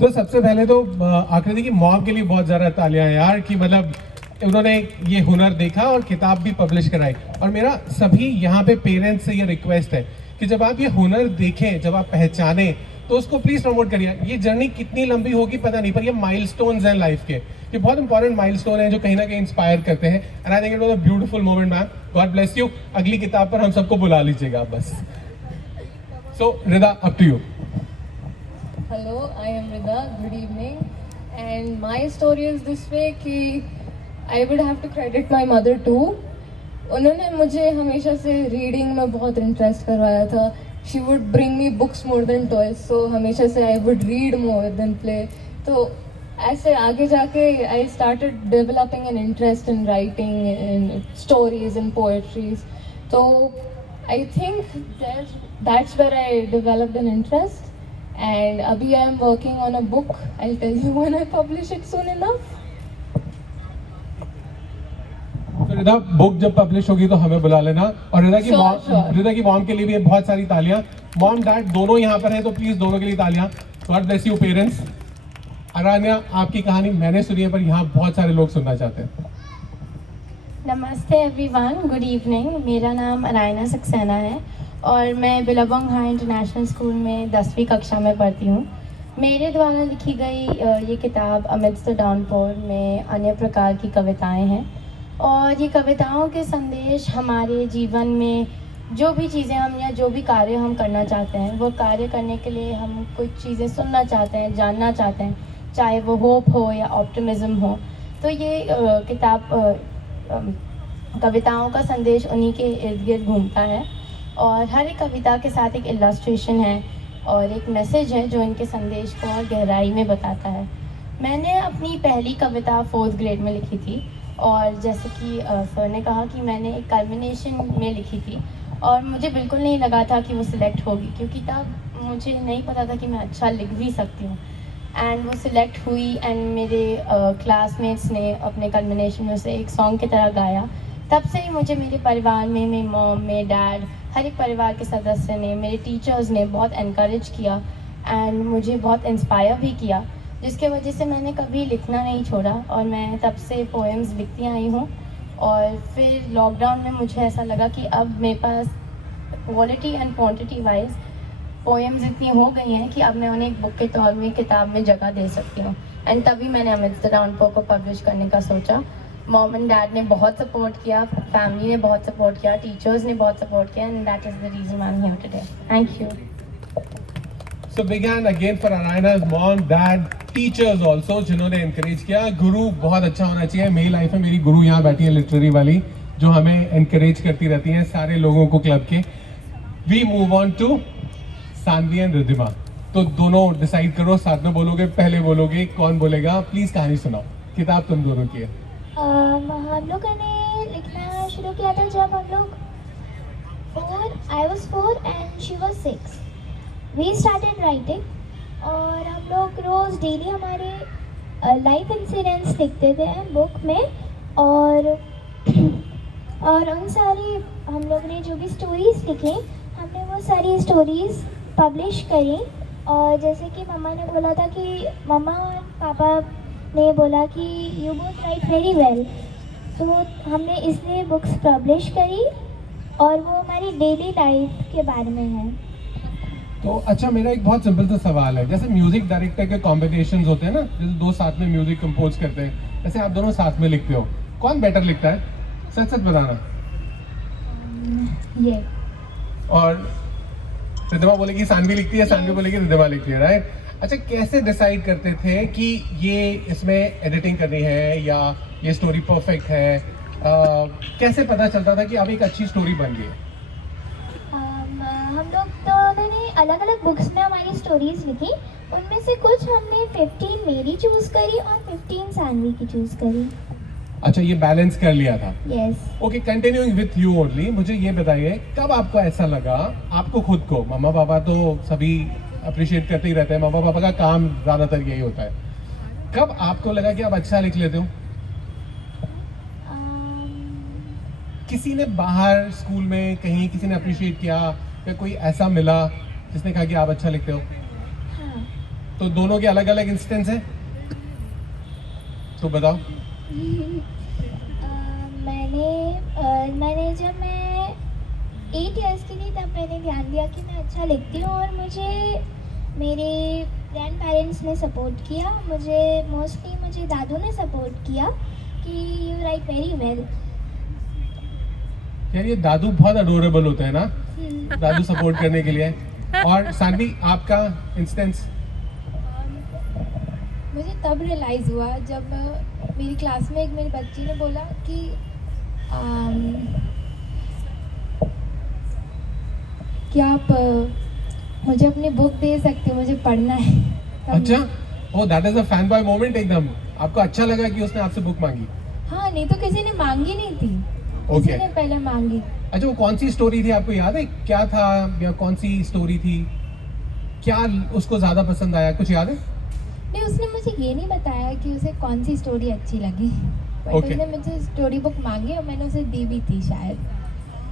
तो सबसे पहले तो आकृति की मॉम के लिए बहुत ज़्यादा तालियां यार, कि मतलब उन्होंने ये हुनर देखा और किताब भी पब्लिश कराई। और मेरा सभी यहाँ पे पेरेंट्स से ये रिक्वेस्ट है कि जब आप ये हुनर देखें, जब आप पहचानें, तो उसको प्लीज प्रमोट करिए। ये जर्नी कितनी लंबी होगी पता नहीं, पर ये माइलस्टोन्स हैं लाइफ के, ये बहुत इंपॉर्टेंट माइलस्टोन है जो कहीं ना कहीं इंस्पायर करते हैं। And I think it was a beautiful moment ma'am, God bless you. अगली किताब पर हम सबको बुला लीजिएगा बस। So Rida, up to you. Hello, I am Rida. Good evening. And my story is this way कि I would have to credit my mother too. उन्होंने मुझे हमेशा से रीडिंग में बहुत इंटरेस्ट करवाया था. She would bring me books more than toys. So हमेशा से I would read more than play. तो ऐसे आगे जाके I started developing an interest in writing, in stories and poetries. तो I think that's where I developed an interest. And abhi I am working on a book. I'll tell you when I publish it soon enough. तो रिदा, book जब publish होगी तो हमें बुला लेना। और रिदा की Sure. रिदा की मॉम के लिए भी बहुत सारी तालियां। मॉम डैड दोनों यहाँ पर हैं, तो प्लीज दोनों के लिए तालियां। God bless you parents. Aranya, आपकी कहानी मैंने सुनी है, पर यहाँ बहुत सारे लोग सुनना चाहते हैं। नमस्ते एवरीवन, गुड इवनिंग। मेरा नाम अरायना सक्सेना है और मैं बिलाबंग हाई इंटरनेशनल स्कूल में 10वीं कक्षा में पढ़ती हूँ। मेरे द्वारा लिखी गई ये किताब अमिड्स द डाउनपोर में अन्य प्रकार की कविताएं हैं और ये कविताओं के संदेश हमारे जीवन में जो भी चीज़ें हम या जो भी कार्य हम करना चाहते हैं, वो कार्य करने के लिए हम कुछ चीज़ें सुनना चाहते हैं, जानना चाहते हैं, चाहे वो होप हो या ऑप्टिमिज्म हो। तो ये किताब कविताओं का संदेश उन्हीं के इर्द गिर्द घूमता है और हर एक कविता के साथ एक इलस्ट्रेशन है और एक मैसेज है जो इनके संदेश को और गहराई में बताता है। मैंने अपनी पहली कविता 4th ग्रेड में लिखी थी और जैसे कि सर ने कहा कि मैंने एक कल्मिनेशन में लिखी थी और मुझे बिल्कुल नहीं लगा था कि वो सिलेक्ट होगी, क्योंकि तब मुझे नहीं पता था कि मैं अच्छा लिख भी सकती हूँ। एंड वो सिलेक्ट हुई एंड मेरे क्लासमेट्स ने अपने कल्मिनेशन में उसे एक सॉन्ग की तरह गाया। तब से ही मुझे मेरे परिवार में, मेरी मॉम, मेरे डैड, हर एक परिवार के सदस्य ने, मेरे टीचर्स ने बहुत एनकरेज किया एंड मुझे बहुत इंस्पायर भी किया, जिसके वजह से मैंने कभी लिखना नहीं छोड़ा और मैं तब से पोएम्स लिखती आई हूँ। और फिर लॉकडाउन में मुझे ऐसा लगा कि अब मेरे पास quality and quantity wise poems इतनी हो गई हैं कि अब मैं उन्हें एक बुक के तौर में, किताब में जगह दे सकती हूँ। एंड तभी मैंने अमिड्स द डाउनपोर को पब्लिश करने का सोचा। मॉम एंड डैड ने बहुत सपोर्ट किया, फैमिली ने बहुत सपोर्ट किया, टीचर्स ने बहुत सपोर्ट किया and that is the reason I am here today. Thank you. So big hand again for Arayana's mom, dad, teachers also, जिन्होंने encourage किया। गुरु बहुत अच्छा होना चाहिए। मेरी लाइफ में मेरी गुरु यहाँ बैठी है लिटरेरी वाली, जो हमें encourage करती रहती हैं, सारे लोगों को क्लब के। We move on to Saanvi and Riddhima. तो दोनों डिसाइड करो, साथ में बोलोगे, पहले बोलोगे, कौन बोलेगा? प्लीज कहानी सुनाओ। किताब तुम दोनों की है। हम लोगों ने लिखना शुरू किया था जब हम लोग 4 and she was 6. We started writing और हम लोग रोज़ डेली हमारे लाइफ इंसिडेंट्स लिखते थे बुक में और उन सारी हम लोग ने जो भी स्टोरीज लिखी हमने वो सारी स्टोरीज पब्लिश करी। और जैसे कि मम्मा ने बोला था कि मम्मा और पापा ने बोला कि you both right very well, तो हमने इसलिए बुक्स पब्लिश करी और वो हमारी डेली लाइफ के बारे में है। तो अच्छा, मेरा एक बहुत सिंपल सा सवाल है। जैसे म्यूजिक डायरेक्टर के कॉम्बिनेशंस होते हैं ना, जैसे दो साथ में म्यूजिक कंपोज करते हैं, जैसे आप दोनों साथ में लिखते हो, कौन बेटर लिखता है? सच सच बताना। ये और रिद्धिमा बोलेगी सानवी लिखती है, सानवी बोलेगी रिद्धिमा लिखती है, राइट? अच्छा, कैसे डिसाइड करते थे कि ये इसमें एडिटिंग करनी है या ये स्टोरी परफेक्ट है? कैसे पता चलता था कि अब एक अच्छी स्टोरी बन गई है? हम लोग तो उन्होंने अलग अलग बुक्स में हमारी स्टोरीज लिखी, उनमें से कुछ हमने 15 मेरी चूज़ करी और 15 सानवी की चूज़ करी। अच्छा, ये बैलेंस कर लिया था। Yes. Okay, continuing with you only, मुझे ये बताइए कब आपको ऐसा लगा, आपको खुद को, मम्मा पापा तो सभी अप्रिशिएट करते ही रहते हैं, मम्मा पापा का काम ज़्यादातर यही होता है, कब आपको लगा कि आप अच्छा लिख लेते हो? किसी ने बाहर स्कूल में कहीं किसी ने अप्रिशिएट किया या कोई ऐसा मिला जिसने कहा कि आप अच्छा लिखते हो? हाँ, तो दोनों के अलग अलग इंस्टेंस हैं, तो बताओ। मैंने जब मैं 8 इयर्स की थी तब मैंने ध्यान दिया कि मैं अच्छा लिखती हूँ, और मुझे मेरे ग्रैंड पेरेंट्स ने सपोर्ट किया, मुझे दादू ने सपोर्ट किया कि यू राइट वेरी वेल। यार ये दादू बहुत अडोरेबल होते हैं ना, दादू सपोर्ट करने के लिए। और सानवी आपका इंस्टेंस? मुझे तब रियलाइज़ हुआ जब मेरी क्लास में एक मेरी बच्ची ने बोला कि आप मुझे अपनी बुक दे सकते हो, मुझे पढ़ना है। अच्छा, oh that is a fan boy moment एकदम। आपको अच्छा लगा कि उसने आपसे बुक मांगी? हाँ, नहीं तो किसी ने मांगी नहीं थी, Okay. किसी ने पहले मांगी। अच्छा, वो कौन सी स्टोरी थी आपको याद है? क्या था या कौन सी स्टोरी थी? क्या उसको ज्यादा पसंद आया, कुछ याद है? नहीं, उसने मुझे ये नहीं बताया कि उसे कौन सी स्टोरी अच्छी लगी, बट Okay. उसने मुझे स्टोरी बुक मांगी और मैंने उसे दी भी थी शायद।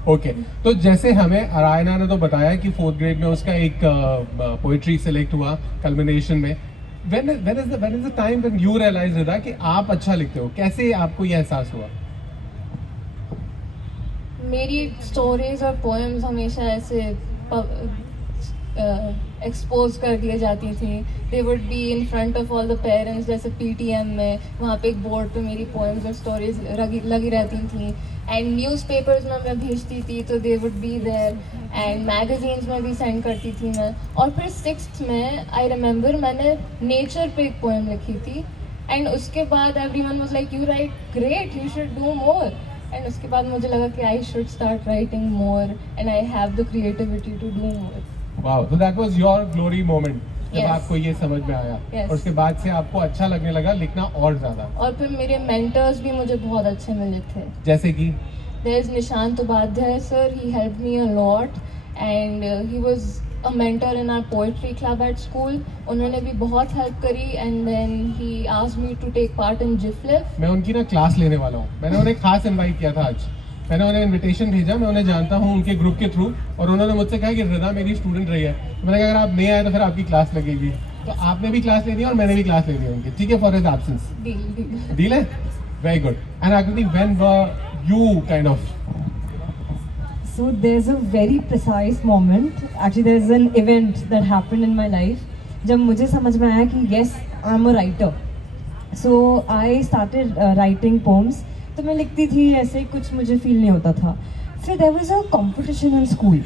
ओके तो जैसे हमें अरायना ने तो बताया कि 4th ग्रेड में उसका एक पोइट्री सिलेक्ट हुआ कल्मिनेशन में। when is the time when you realize रिदा कि आप अच्छा लिखते हो? कैसे आपको यह एहसास हुआ? मेरी स्टोरीज और पोएम्स हमेशा ऐसे एक्सपोज कर दिए जाती थी। दे would be in front of all the parents, जैसे पीटीएम में वहाँ पे एक बोर्ड पे मेरी पोएम्स और स्टोरीज लगी रहती थी। एंड न्यूज़पेपर्स में मैं भेजती थी तो they would be there, and magazines में भी सेंड करती थी मैं। और फिर 6th में आई रिमेंबर मैंने नेचर पे एक पोएम लिखी थी, एंड उसके बाद everyone was like you write great, you should do more. And उसके बाद मुझे लगा कि I should start writing more and I have the creativity to do more. Wow, so that was your glory moment जब Yes. आपको ये समझ में आया। Yes. और उसके बाद से आपको अच्छा लगने लगा लिखना और ज्यादा। और फिर मेरे मेंटर्स भी मुझे बहुत अच्छे मिले थे। जैसे कि There is Nishant Upadhyay sir, he helped me a lot, and he was a mentor in our poetry club at school. उन्होंने भी बहुत हेल्प करी, and then he asked me to take part in GIFLIF. मैं उनकी ना class लेने वाला हूँ। मैंने उन्हें खास इनवाइट किया था आज। मैंने उन्हें इनविटेशन भेजा, मैं उन्हें जानता हूँ उनके ग्रुप के थ्रू, और उन्होंने मुझसे कहा कि रिदा मेरी स्टूडेंट रही है। तो मैंने कहा अगर आप नहीं आए तो फिर आपकी क्लास लगेगी। तो आपने भी क्लास लेनी है और मैंने भी क्लास लेनी है उनकी, ठीक है, for his absence. Deal. Deal है? Very good. And Aakriti, when were you kind of? So there's a very precise moment. Actually, there's an event that happened in my life. जब मुझे समझ में आया कि yes, I'm a writer. So I started writing poems. तो मैं लिखती थी ऐसे, कुछ मुझे feel नहीं होता था। फिर there was a competition in school.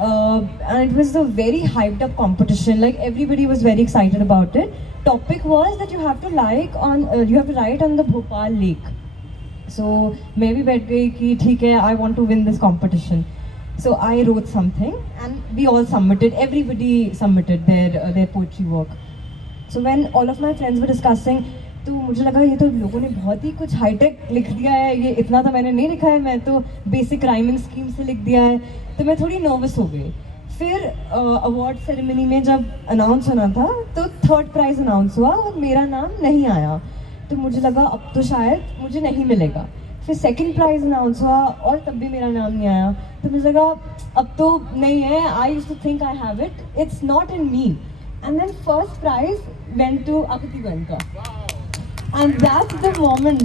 And it was a very hyped up competition. Like everybody was very excited about it. Topic was that you have to write on the Bhopal Lake. So मैं भी बैठ गई कि ठीक है, I want to win this competition. So I wrote something and we all submitted. Everybody submitted their poetry work. So when all of my friends were discussing, तो मुझे लगा ये तो लोगों ने बहुत ही कुछ हाईटेक लिख दिया है, ये इतना तो मैंने नहीं लिखा है, मैं तो बेसिक राइमिंग स्कीम से लिख दिया है। तो मैं थोड़ी नर्वस हो गई। फिर अवार्ड सेरेमनी में जब अनाउंस होना था तो 3rd प्राइज़ अनाउंस हुआ और मेरा नाम नहीं आया। तो मुझे लगा अब तो शायद मुझे नहीं मिलेगा। फिर 2nd प्राइज़ अनाउंस हुआ और तब भी मेरा नाम नहीं आया। तो मुझे लगा अब तो नहीं है, I used to think I have it, it's not in me. And then 1st prize went to Aakriti Goenka. And that's the moment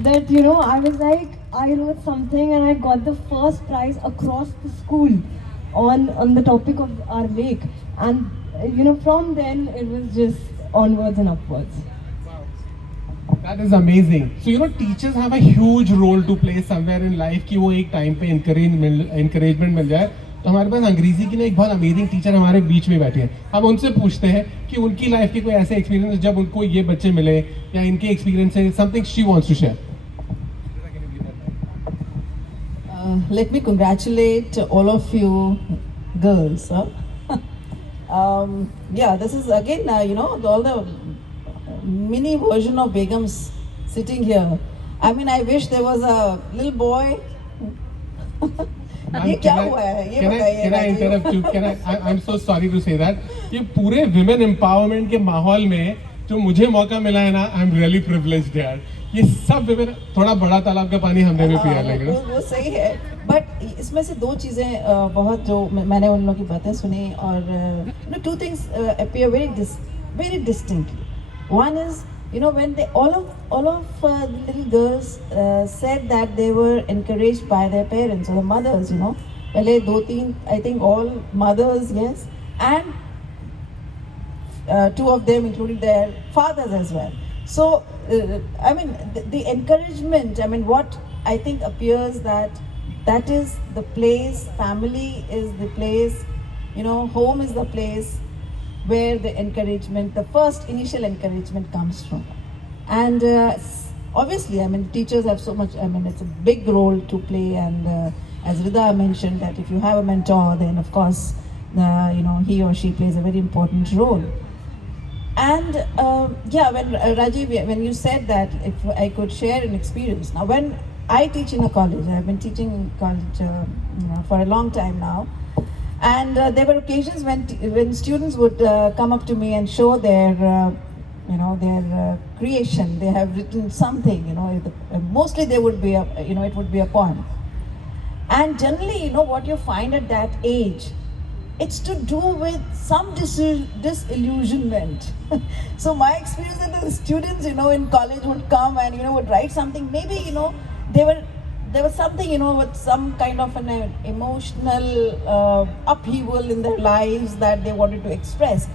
that I was like I wrote something and I got the 1st prize across the school on the topic of our lake. And from then it was just onwards and upwards. That is amazing. So teachers have a huge role to play somewhere in life कि वो एक time पे encouragement मिल जाए। तो हमारे पास अंग्रेजी की ना एक बहुत अमेजिंग टीचर हमारे बीच में बैठे हैं। हम उनसे पूछते हैं कि उनकी लाइफ के कोई ऐसे एक्सपीरियंस जब उनको ये बच्चे मिले या इनके एक्सपीरियंस है, something she wants to share. Let me congratulate all of you girls. Yeah, this is again, all the mini version of Begums sitting here. I mean, I wish there was a little boy. ये क्या हुआ है? ये बताइए। Can I interrupt you? I'm so sorry to say that. ये पूरे women empowerment के माहौल में जो मुझे मौका मिला है ना, I'm really privileged यार। ये सब women, थोड़ा बड़ा तालाब का पानी हमने भी पिया, लेकिन वो सही है। बट इसमें से 2 चीज़ें बहुत जो मैंने उन लोगों की बातें सुनी, और 2 things appear very very distinctly. One is, you know, when they all of the little girls said that they were encouraged by their parents or the mothers, you know. Pehle do teen, I think all mothers, yes, and two of them, including their fathers as well. So, I mean, the encouragement, I mean, what I think appears that is the place, family is the place, you know, home is the place where the encouragement, the first initial encouragement comes from. And obviously, I mean, teachers have so much, I mean, it's a big role to play. And as Rida mentioned, that if you have a mentor, then of course, you know, he or she plays a very important role. And yeah, when Rajiv, when you said that if I could share an experience. Now, when I teach in a college, I've been teaching in college you know, for a long time now. And there were occasions when students would come up to me and show their, you know, their creation. They have written something, you know, mostly they would be, you know, it would be a poem. And generally, you know, what you find at that age, it's to do with some disillusionment. So my experience is that the students, you know, in college would come and, you know, would write something. Maybe, you know, there was something, you know, with some kind of an emotional upheaval in their lives that they wanted to express.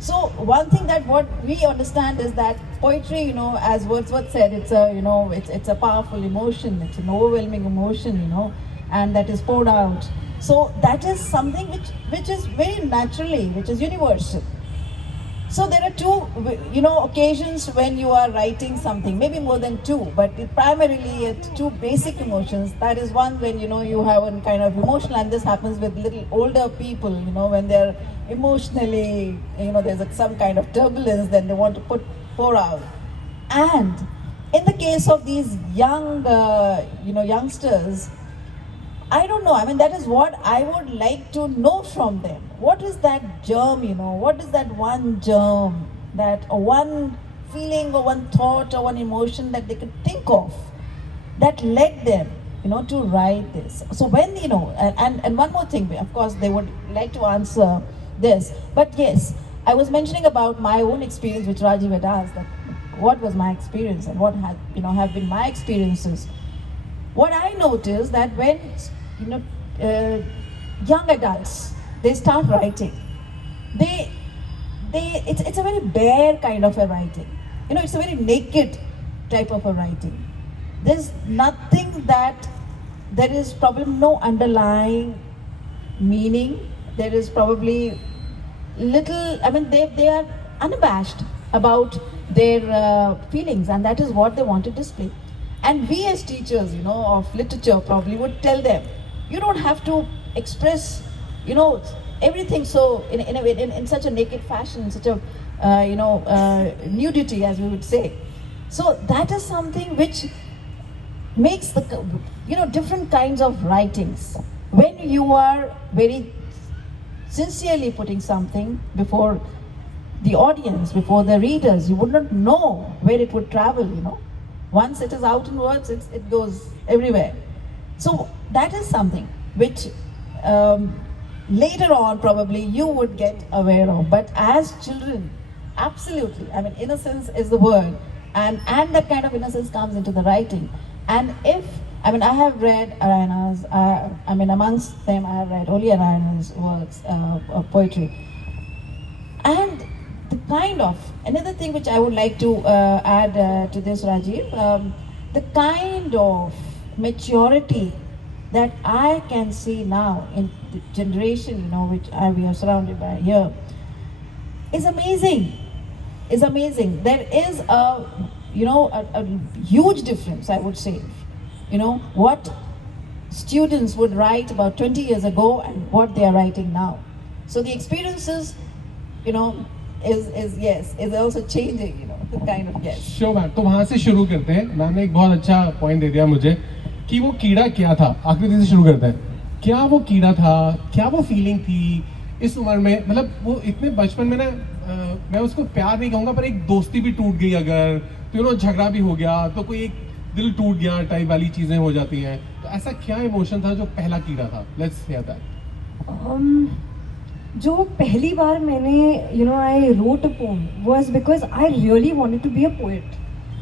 So one thing that what we understand is that poetry, you know, as Wordsworth said, it's a, you know, it's a powerful emotion, it's an overwhelming emotion, you know, and that is poured out. So that is something which is very naturally, which is universal. So there are two, you know, occasions when you are writing something, maybe more than two, but primarily it's two basic emotions. That is one when, you know, you have a kind of emotional, and this happens with little older people, you know, when they're emotionally, you know, there's some kind of turbulence, then they want to pour out. And in the case of these young, you know, youngsters, I don't know, I mean, that is what I would like to know from them. What is that germ, you know, what is that one germ, that or one feeling or one thought or one emotion that they could think of that led them, you know, to write this. So when, you know, and one more thing, of course, they would like to answer this. But yes, I was mentioning about my own experience, which Rajiv had asked, that what was my experience and what had, you know, have been my experiences. What I noticed that when, you know, young adults, they start writing, it's a very bare kind of a writing. You know, it's a very naked type of a writing. There's nothing that, there is probably no underlying meaning. There is probably little, I mean, they are unabashed about their feelings, and that is what they want to display. And we as teachers, you know, of literature probably would tell them, you don't have to express, you know, everything so in a way, in such a naked fashion, such a, you know, nudity, as we would say. So that is something which makes the, you know, different kinds of writings. When you are very sincerely putting something before the audience, before the readers, you would not know where it would travel, you know. Once it is out in words, it goes everywhere. So that is something which later on probably you would get aware of. But as children, absolutely, I mean, innocence is the word. And that kind of innocence comes into the writing. And if, I mean, I have read Arayana's, I mean, amongst them I have read only Arayana's works of poetry. And the kind of, another thing which I would like to add to this, Rajiv, the kind of maturity that I can see now in the generation, you know, which we are surrounded by here, is amazing. Is amazing. There is a, you know, a huge difference, I would say. You know, what students would write about 20 years ago and what they are writing now. So the experiences, you know, is also changing, you know, the kind of, yes. Sure, ma'am, तो वहाँ से शुरू करते हैं. Ma'am ने एक बहुत अच्छा पॉइंट दे दिया मुझे कि वो कीड़ा क्या था. आकृति से शुरू करते हैं. क्या वो कीड़ा था, क्या वो फीलिंग थी इस उम्र में, मतलब वो इतने बचपन में ना, मैं उसको प्यार नहीं कहूँगा, पर एक दोस्ती भी टूट गई अगर, तो यू नो, झगड़ा भी हो गया, तो कोई एक दिल टूट गया टाइप वाली चीज़ें हो जाती हैं. तो ऐसा क्या इमोशन था जो पहला कीड़ा था? Let's hear that. जो पहली बार मैंने I wrote a poem was because I really wanted to be a poet.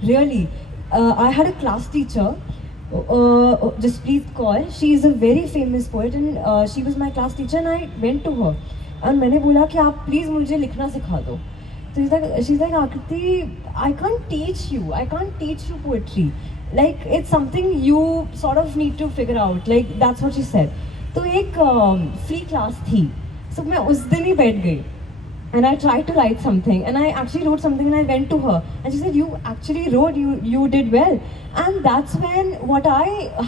Really, I had a class teacher, Jaspreet Kaur. She is a very famous poet, and she was my class teacher. And I went to her, and मैंने बोला कि आप please मुझे लिखना सिखा दो. So she's like Akriti, I can't teach you. I can't teach you poetry. Like it's something you sort of need to figure out. Like that's what she said. तो एक free class थी. So मैं उस दिन ही बैठ गई. And I tried to write something, and I actually wrote something, and I went to her, and she said, "You actually wrote. You did well." And that's when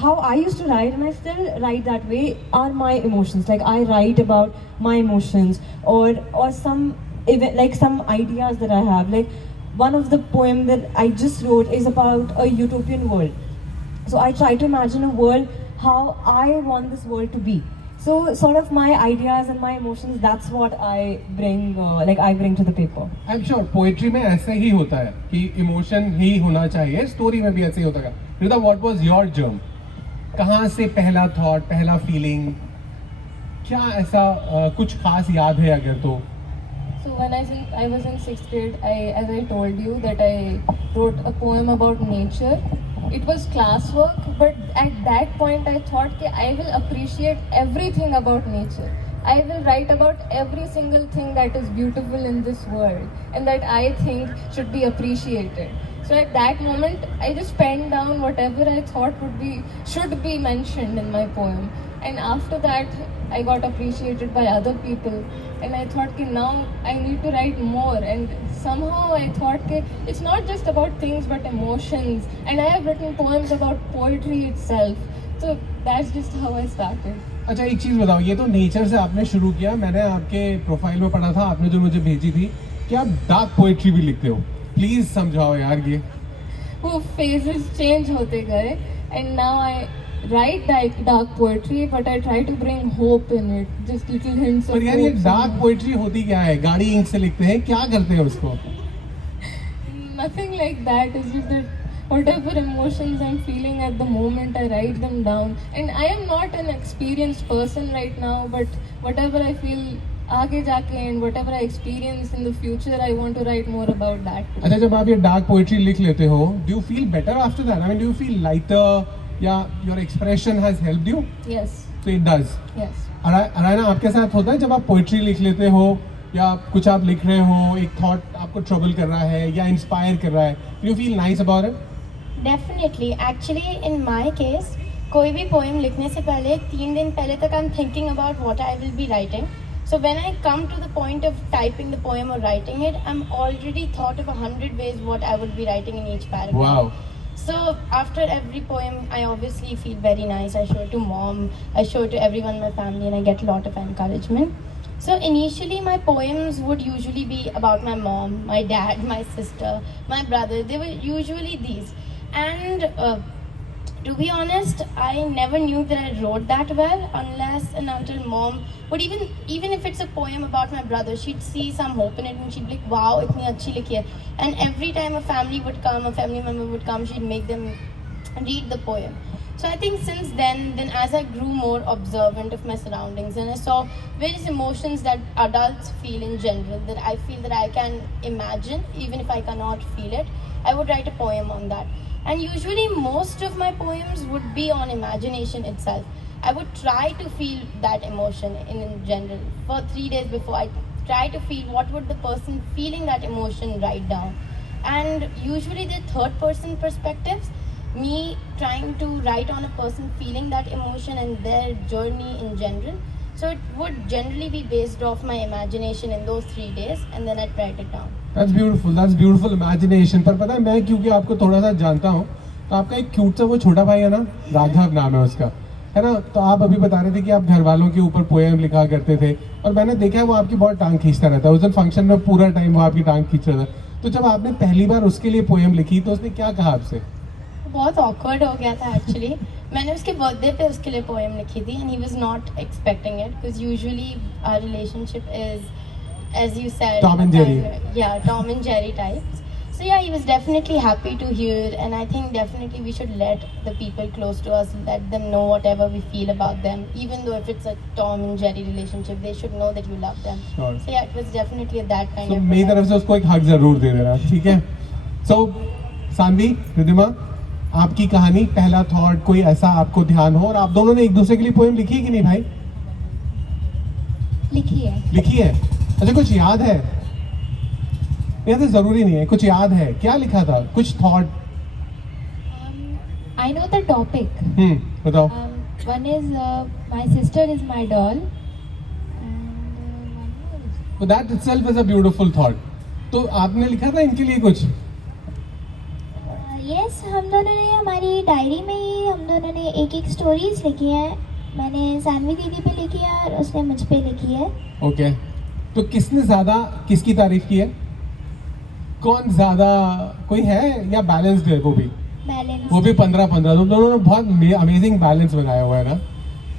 how I used to write, and I still write that way, are my emotions. Like I write about my emotions, or some even like some ideas that I have. Like one of the poem that I just wrote is about a utopian world. So I try to imagine a world how I want this world to be. So sort of my ideas and my emotions, that's what I bring, I bring to the paper. I'm sure poetry में ऐसे ही होता है कि emotion ही होना चाहिए. Story में भी ऐसे ही होता है. रिदा, व्हाट वाज योर जर्म? कहाँ से पहला थॉट, पहला फीलिंग, क्या ऐसा कुछ खास याद है अगर तो? So when I was in 6th grade, as I told you that I wrote a poem about nature. It was classwork, but at that point I thought that I will appreciate everything about nature. I will write about every single thing that is beautiful in this world and that I think should be appreciated. So at that moment, I just penned down whatever I thought should be mentioned in my poem. And after that, I got appreciated by other people. And I thought that now I need to write more. And somehow I thought that it's not just about things but emotions. And I have written poems about poetry itself. So that's just how I started. अच्छा, एक चीज़ बताओ, ये तो nature से आपने शुरू किया. मैंने आपके प्रोफाइल में पढ़ा था, आपने जो मुझे भेजी थी, कि आप डार्क पोएट्री भी लिखते हो. प्लीज़ समझाओ यार ये. वो phases change होते गए. And now I write dark poetry, but I try to bring hope in it. Just little hints of पर यार ये hope. डार्क पोएट्री होती क्या है? गाड़ी इंक से लिखते हैं, क्या करते हैं उसको? Nothing like that. It's just that whatever emotions I'm feeling at the moment, I write them down. And I am not an experienced person right now, but whatever I feel आगे जाके and whatever I experience in the future, I want to write more about that. अच्छा, जब आप ये dark poetry लिख लेते हो, do you feel better after that? I mean, do you feel lighter? या your expression has helped you? Yes. So it does. Yes. अरायना, आपके साथ होता है जब आप पोएट्री लिख लेते हो या कुछ आप लिख रहे हो, एक थॉट आपको ट्रबल कर रहा है या इंस्पायर कर रहा है, you feel nice about it? Definitely. Actually, in my case, कोई भी poem लिखने से पहले 3 दिन पहले तक I'm thinking about what I will be writing. So when I come to the point of typing the poem or writing it, I'm already thought of 100 ways what I would be writing in each paragraph. Wow. So after every poem, I obviously feel very nice. I show it to mom, I show it to everyone in my family, and I get a lot of encouragement. So initially, my poems would usually be about my mom, my dad, my sister, my brother. They were usually these. And to be honest, I never knew that I wrote that well unless and until mom would even if it's a poem about my brother, she'd see some hope in it and she'd be like, wow, itni achhi likhi hai. And every time a family member would come, she'd make them read the poem. So I think since then as I grew more observant of my surroundings and I saw various emotions that adults feel in general, that I feel that I can imagine, even if I cannot feel it, I would write a poem on that. And usually most of my poems would be on imagination itself. I would try to feel that emotion in general. For 3 days before, I try to feel what would the person feeling that emotion write down. And usually the third person perspectives, me trying to write on a person feeling that emotion and their journey in general. So it would generally be based off my imagination in those 3 days, and then I'd write it down. That's beautiful imagination. पर पता है, मैं क्योंकि आपको थोड़ा सा जानता हूँ, तो आपका एक क्यूट सा वो छोटा भाई है ना, राघव नाम है उसका, है ना. तो आप अभी बता रहे थे कि आप घर वालों के ऊपर पोएम लिखा करते थे, और मैंने देखा है वो आपकी बहुत टांग खींचता रहता है. उस दिन फंक्शन में पूरा टाइम वो आपकी टांग खींच रहा था. तो जब आपने पहली बार उसके लिए पोएम लिखी, तो उसने क्या कहा आपसे? बहुत awkward हो गया था actually. मैंने उसके बर्थडे पे उसके लिए पोएम लिखी थी and he was not expecting it because usually our relationship is, as you said, Tom and Jerry. Yeah, Tom and Jerry types. So yeah, he was definitely happy to hear, and I think definitely we should let the people close to us, let them know whatever we feel about them, even though if it's a Tom and Jerry relationship, they should know that you love them. Sure. So yeah, it was definitely that kind So of. मेरी तरफ से उसको एक हक जरूर दे देना, ठीक है? So सानवी, रिद्धिमा, आपकी कहानी, पहला थॉट, कोई ऐसा आपको ध्यान हो, और आप दोनों ने एक दूसरे के लिए पोएम लिखी है कि नहीं भाई? लिखी है। लिखी है? अच्छा, कुछ याद है? ये तो जरूरी नहीं है, कुछ याद है? क्या लिखा था? कुछ thought? I know the topic. बताओ. One is my sister is my doll. So that itself is a beautiful thought. तो आपने लिखा था इनके लिए कुछ? यस, हम दोनों ने हमारी डायरी में ही हम दोनों ने एक एक स्टोरीज लिखी है। मैंने सानवी दीदी पे लिखी है और उसने मुझ पे लिखी है। ओके, तो किसने ज्यादा किसकी तारीफ की है? कौन ज्यादा, कोई है या बैलेंस्ड है? वो भी बैलेंस। वो भी 15-15, तो दोनों ने बहुत अमेजिंग बैलेंस बनाया हुआ है ना।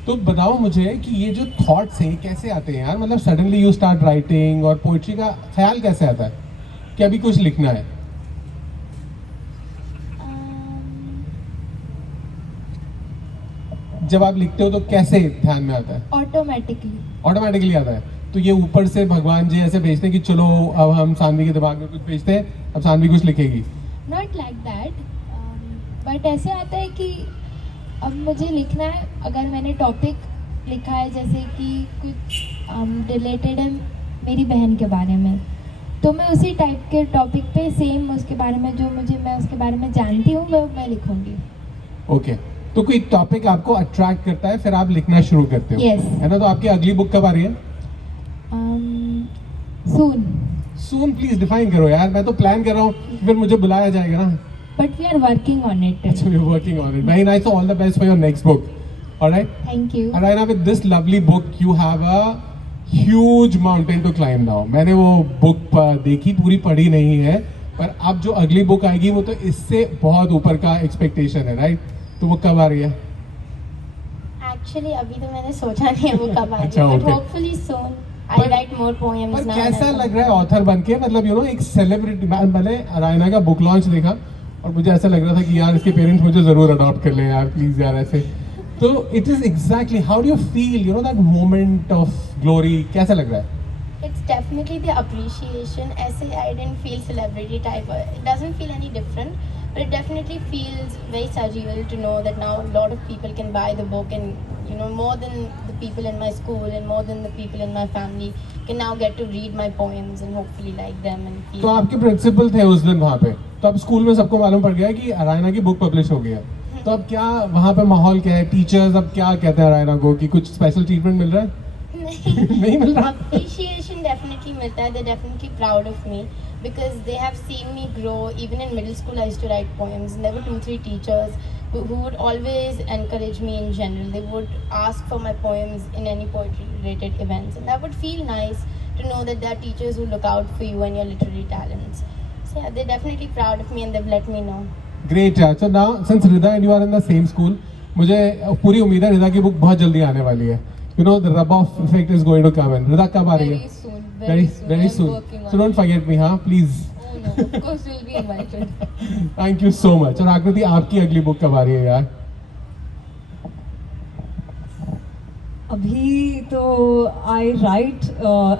तो बताओ मुझे कि ये जो थॉट्स हैं कैसे आते हैं यार? मतलब सडनली यू स्टार्ट राइटिंग, और पोइट्री का ख्याल कैसे आता है कि अभी कुछ लिखना है? जब आप लिखते हो तो कैसे ध्यान में आता है? ऑटोमेटिकली आता है। तो ये ऊपर से भगवान जी ऐसे भेजते हैं कि चलो अब हम सानवी के दिमाग में कुछ भेजते हैं, अब सानवी कुछ लिखेगी? Not like that, but ऐसे आता है कि अब मुझे लिखना है। अगर मैंने टॉपिक लिखा है जैसे कि कुछ रिलेटेड है मेरी बहन के बारे में, तो मैं उसी टाइप के टॉपिक पे सेम उसके बारे में जो मैं उसके बारे में जानती हूँ वो मैं लिखूंगी। ओके, तो कोई टॉपिक आपको अट्रैक्ट करता है, फिर आप लिखना शुरू करते हो? Yes. है ना? तो आपकी अगली बुक कब आ रही है? सून प्लीज डिफाइन करो यार, मैं तो प्लान कर रहा हूँ, फिर मुझे बुलाया जाएगा ना। But we are working on it. अच्छा, we are working on it. Very nice. So all the best for your next book. All right. Thank you. And right now with this lovely book, you have a huge mountain to climb now. मैंने वो book देखी, पूरी पढ़ी नहीं है, पर अब जो अगली बुक आएगी वो तो इससे बहुत ऊपर का एक्सपेक्टेशन है, राइट? तो वो कब आ रही है? Actually, अभी तो मैंने सोचा नहीं है वो कब आ अच्छा, रही है, but okay. hopefully soon. I write more poems पर now. कैसा लग रहा है ऑथर बन के? मतलब यू नो एक सेलिब्रिटी। मैंने रायना का बुक लॉन्च देखा और मुझे ऐसा लग रहा था कि यार इसके पेरेंट्स मुझे जरूर अडॉप्ट कर लें यार, प्लीज यार ऐसे। तो it is exactly, how do you feel, you know that moment of glory? कैसा लग रहा है? It's definitely the appreciation. ऐसे I didn't feel celebrity type. It doesn't feel any different, but it definitely feels very surreal to know that now a lot of people can buy the book, and you know, more than the people in my school and more than the people in my family can now get to read my poems and hopefully like them and feel. तो आपके principal थे उस दिन वहाँ पे, तो अब school में सबको मालूम पड़ गया कि रायना की बुक पब्लिश हो गई है, तो अब क्या वहाँ पे माहौल क्या है? टीचर्स अब क्या कहते हैं रायना को, कि कुछ स्पेशल ट्रीटमेंट मिल रहा है? नहीं मिल रहा? Appreciation definitely मिलता है. They're definitely proud of me because they have seen me grow. Even in middle school, I used to write poems, and there were 2-3 teachers who would always encourage me in general. They would ask for my poems in any poetry-related events, and that would feel nice to know that there are teachers who look out for you and your literary talents. So yeah, they're definitely proud of me, and they've let me know. Great यार। So now since Rida and you are in the same school, मुझे पूरी उम्मीद है रिदा की book बहुत जल्दी आने वाली है। You know the rub-off effect is going to come in. Rida कब आ रही है? Very soon. Very soon. Very I'm soon. working on So don't it. forget me, हाँ please. Oh no, of course you'll be invited. Thank you so much. और आकृति आपकी अगली book कब आ रही है यार? अभी तो I write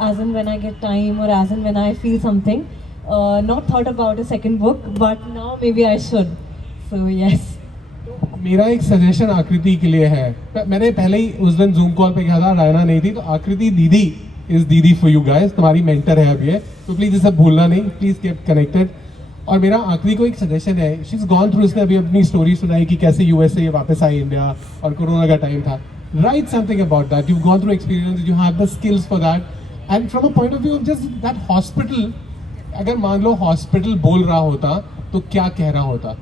as and when I get time or as and when I feel something. Not thought about a second book, but now maybe I should. So yes. मेरा एक सजेशन आकृति के लिए है। मैंने पहले ही उस दिन जूम कॉल पे कहा था, रायना नहीं थी, तो आकृति दीदी इज दीदी फॉर यू गाइस, तुम्हारी मेंटर है अब ये, तो प्लीज ये सब भूलना नहीं, प्लीज कीप कनेक्टेड। और मेरा आकृति को एक सजेशन है, शी इज गॉन थ्रू, उसने अभी अपनी स्टोरी सुनाई कि कैसे यूएस से ये वापस आई इंडिया और कोरोना का टाइम था। Right something about that, you gone through experience, you have the skills for that, and from a point of view of just that hospital, अगर मान लो हॉस्पिटल बोल रहा होता तो क्या कह रहा होता?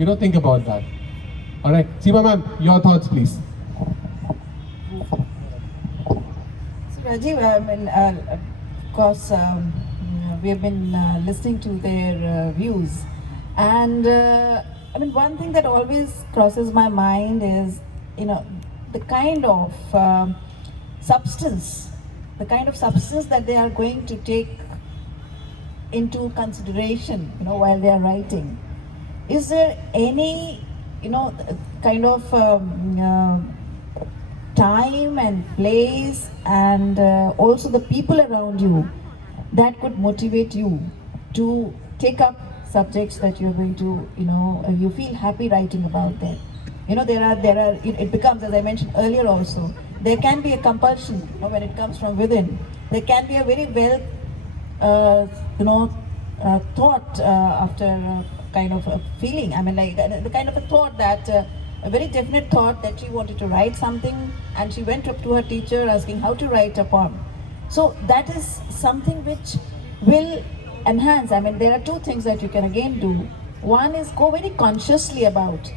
You know, think about that. All right, Seema ma'am, your thoughts, please. So Rajiv, I mean, of course, we have been listening to their views, and I mean, one thing that always crosses my mind is, you know, the kind of substance that they are going to take into consideration, while they are writing. Is there any, kind of time and place and also the people around you that could motivate you to take up subjects that you're going to, you feel happy writing about them? It becomes, as I mentioned earlier also, there can be a compulsion, when it comes from within. There can be a very well, thought after kind of a feeling. I mean, like the kind of a thought that, a very definite thought that she wanted to write something, and she went up to her teacher asking how to write a poem. So that is something which will enhance. I mean, there are two things that you can again do. One is go very consciously about,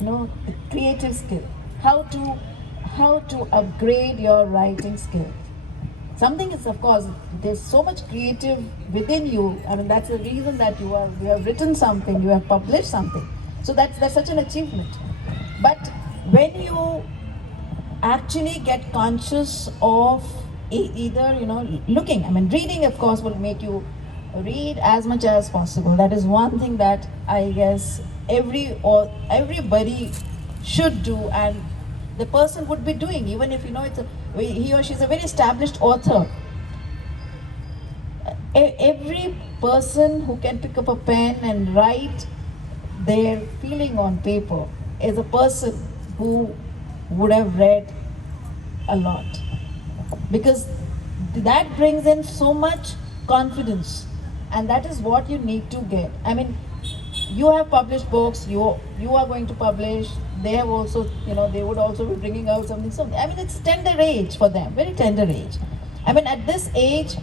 the creative skill, how to upgrade your writing skill. Something is, of course, there's so much creative within you. I mean, that's the reason that you have written something, you have published something. So that's such an achievement. But when you actually get conscious of either, looking, I mean, reading, of course, will make you read as much as possible. That is one thing that I guess everybody should do, and the person would be doing, even if he or she is a very established author. Every person who can pick up a pen and write their feeling on paper is a person who would have read a lot, because that brings in so much confidence, and that is what you need to get. I mean, you have published books, you are going to publish. They have also, they would also be bringing out something. I mean, it's tender age for them, very tender age. I mean, at this age,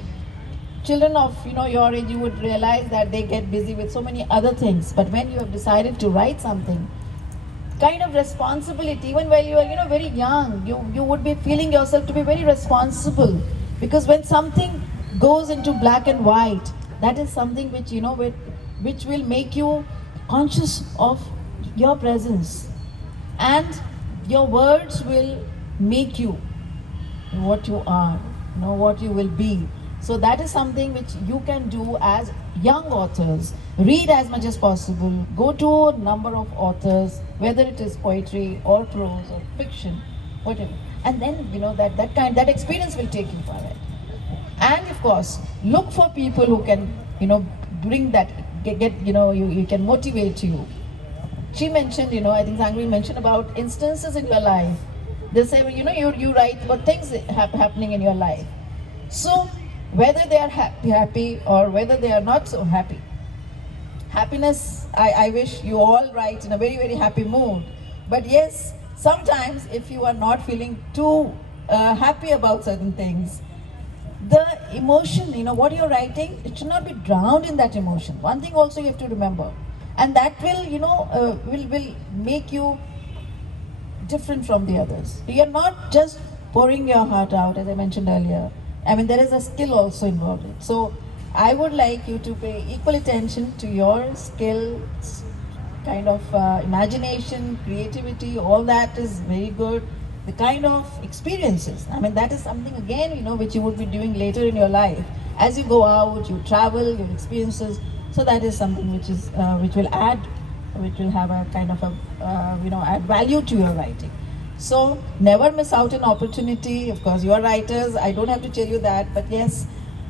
children of, your age, you would realize that they get busy with so many other things. But when you have decided to write something, kind of responsibility, even while you are, very young, you would be feeling yourself to be very responsible. Because when something goes into black and white, that is something which, which will make you conscious of your presence, and your words will make you what you are, what you will be. So that is something which you can do as young authors. Read as much as possible, go to a number of authors, whether it is poetry or prose or fiction, whatever, and then that experience will take you far ahead. And of course, look for people who can bring that, you can motivate you. She mentioned, I think Sangvi mentioned about instances in your life. They say, you write about things happening in your life. So whether they are happy or whether they are not so happy, happiness, I wish you all write in a very, very happy mood. But yes, sometimes if you are not feeling too happy about certain things, the emotion, what you're writing, it should not be drowned in that emotion. One thing also you have to remember, and that will, will make you different from the others. You're not just pouring your heart out, as I mentioned earlier. I mean, there is a skill also involved. So I would like you to pay equal attention to your skills, kind of imagination, creativity, all that is very good. The kind of experiences, I mean, that is something again, which you would be doing later in your life. As you go out, you travel, your experiences. So that is something which is, which will have a kind of a, add value to your writing. So never miss out an opportunity. Of course, you are writers, I don't have to tell you that, but yes,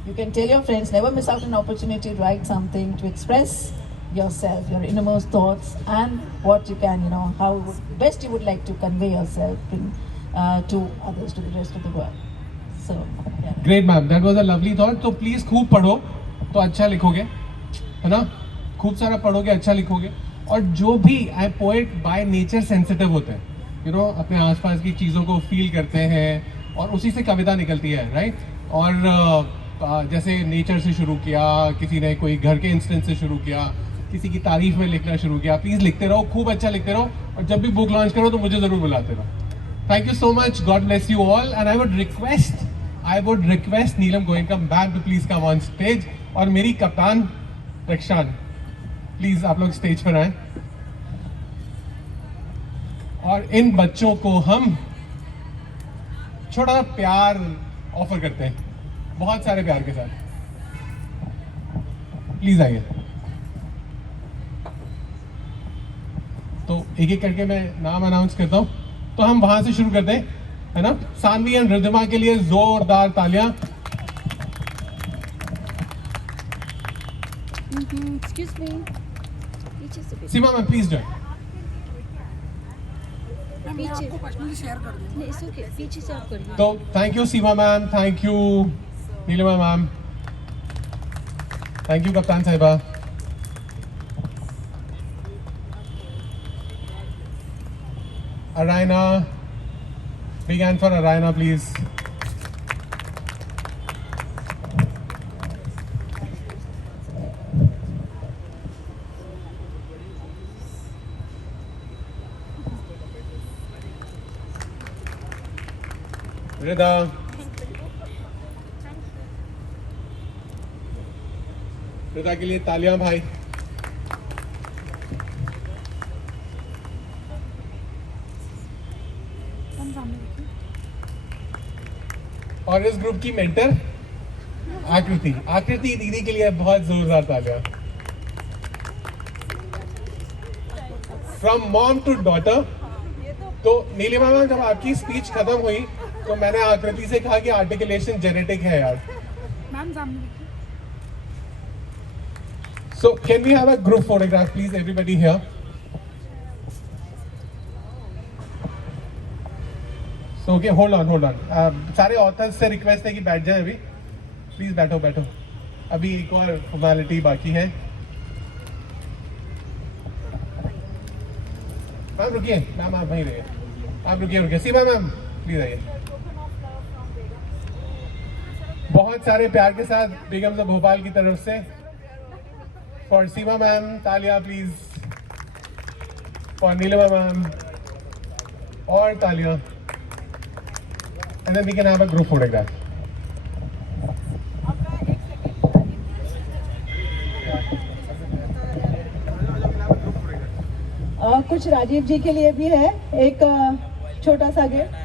you can tell your friends, never miss out an opportunity to write something, to express yourself, your innermost thoughts, and what you can, how best you would like to convey yourself to others, to the rest of the world. So, yeah. Great, ma'am. That was a lovely thought. So please खूब पढ़ो तो अच्छा लिखोगे, है ना? खूब सारा पढ़ोगे अच्छा लिखोगे. और जो भी पोएट बाय नेचर सेंसिटिव होते हैं, अपने आसपास की चीज़ों को फील करते हैं और उसी से कविता निकलती है, राइट? और जैसे नेचर से शुरू किया, किसी ने कोई घर के इंसिडेंट से शुरू किया, किसी की तारीफ में लिखना शुरू किया. प्लीज़ लिखते रहो, खूब अच्छा लिखते रहो, और जब भी बुक लॉन्च करो तो मुझे ज़रूर बुलाते रहो. Thank you so much. God bless you all. And I would request Neelam Goenka ma'am to please come on stage. और मेरी कप्तान रक्षान, प्लीज आप लोग स्टेज पर आए. और इन बच्चों को हम छोटा सा प्यार ऑफर करते हैं, बहुत सारे प्यार के साथ. प्लीज आइए। तो एक एक करके मैं नाम अनाउंस करता हूँ, तो हम वहां से शुरू करते हैं, है ना। सानवी एंड रिद्धिमा के लिए जोरदार तालियां। Excuse me. पीछे से सीमा मैम प्लीज जॉइन। पीछे आपको पर्सनली शेयर कर दूंगा। नहीं इट्स ओके, पीछे से आप करिए। तो thank you Seema ma'am, thank you Neelima ma'am, thank you कप्तान साहिबा। Arayna, big hand for Arayna, please. Rida. रिदा के लिए तालियां भाई। और इस ग्रुप की मेंटर आकृति, आकृति दीदी के लिए बहुत जोरदार तालियां। From mom to daughter. तो नीलिमा मैम जब आपकी स्पीच खत्म हुई तो मैंने आकृति से कहा कि आर्टिकुलेशन जेनेटिक है यार। So can we have a group photograph please everybody here. So okay hold on सारे ऑथर्स से रिक्वेस्ट है कि बैठ जाएं अभी, प्लीज बैठो। अभी एक और फॉर्मेलिटी बाकी है। मैम रुकिए, मैम आप वहीं रहिए, आप रुकिए। सीमा मैम प्लीज आइए। बहुत सारे प्यार के साथ बेगम साहब भोपाल की तरफ से फॉर सीमा मैम, तालियां प्लीज फॉर नीलिमा मैम, और तालियां। And then we can have a group photograph. कुछ राजीव जी के लिए भी है एक छोटा सा गिफ्ट।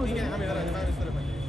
ठीक है, हम इधर आ जाए, इस तरफ